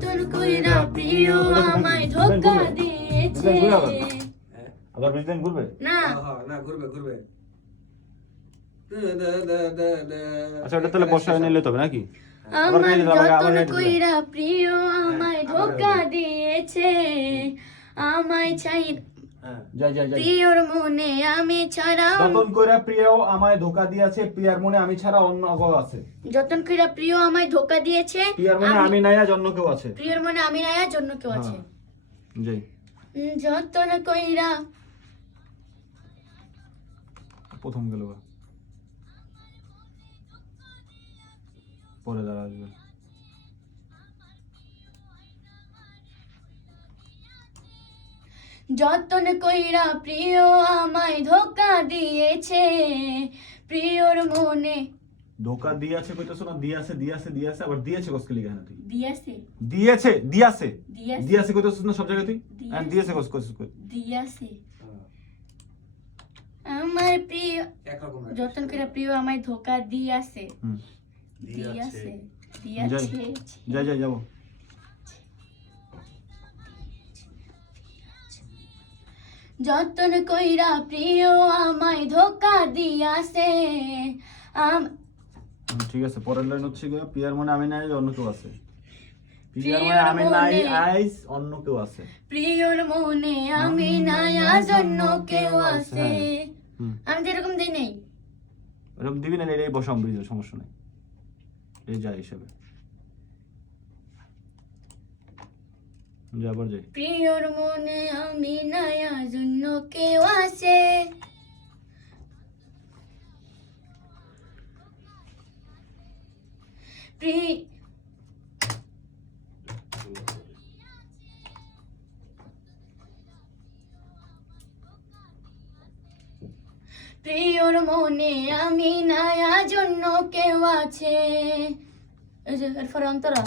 কইরা প্রিয় আমায় ধোকা দিয়েছে। আবার? বেশি ঘুরবে? না। হ্যাঁ, না ঘুরবে ঘুরবে। দে, দে, দে, দে, দে। আচ্ছা ওটা তাহলে বসায় নিলে তবে নাকি? আমার যতন কইরা প্রিয় আমায় ধোকা দিয়েছে। আমায় চাই হ্যাঁ প্রিয়র মনে আমি ছাড়া যতন কইরা প্রিয় আমায় ধোকা দিয়েছে প্রিয়ার মনে আমি ছাড়া অন্য কেউ আছে। যতন কইরা প্রিয় আমায় ধোকা দিয়েছে প্রিয়ার মনে আমি নাই আজ কেউ আছে। প্রিয়র মনে আমি নাই জন্য কেউ আছে। হ্যাঁ। যতন কইরা প্রথম গেল পরে দাঁড়া আসবে। যতন কইরা প্রিয় আমায় ধোকা দিয়েছে। প্রিয়র মনে ধোকা দিয়েছে কইতেছো না? দিয়াছে দিয়াছে দিয়াছে আবার দিয়েছে কসকে লিখা না তুই? দিয়াছে। দিয়েছে দিয়াছে। দিয়াছে। কইতেছো না সব জায়গায় তুই? দিয়াছে। হ্যাঁ দিয়েছে কস কস। দিয়াছে। হ্যাঁ, আমার প্রিয় যতন কইরা প্রিয় আমায় ধোকা দিয়াছে। দিয়াছে। দিয়াছে। যাই যাই যাব। যতন কইরা প্রিয় আমায় ধোকা দিয়াছে। আম ঠিক আছে পরের লাইন হচ্ছে গিয়ে পিয়ার মনে আমি নাই অন্য কেউ আছে। মনে আমি নাই আইস অন্য কেউ আছে। প্রিয়র মনে আমি নাই আজ অন্য কেউ আছে। আমি তো এরকম দিই নেই। এরকম দিবি না এটাই বসাম সমস্যা নাই। এই যায় হিসাবে। আবার প্রিয়র মনে আমি নাই জন্য কেউ আছে। প্রি- প্রিয়র মনে আমি নাই আজ অন্য কেউ আছে। এরপর অন্তরা।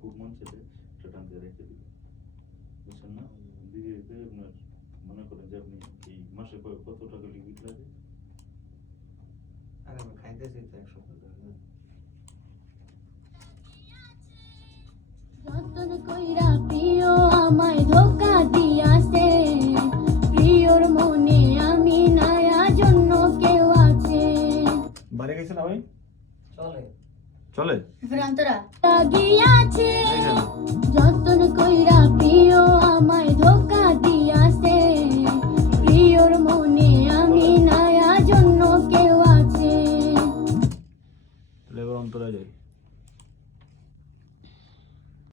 খুব মন ছেলে টান দিয়ে রেখে দিবে বুঝছেন না? দিদি আপনার মনে করেন যে আপনি এই মাসে কত টাকা লিমিট লাগে? আরে আমি খাইতেছি তো এক যতন কইরা প্রিয় আমায় ধোকা দিয়াছে প্রিয়র মনে আমি নাই আজ অন্য কেউ আছে। বাড়ি গেছে না ভাই? চলে। চলে? ভ্রান্তরা। লাগিয়াছে যতন কইরা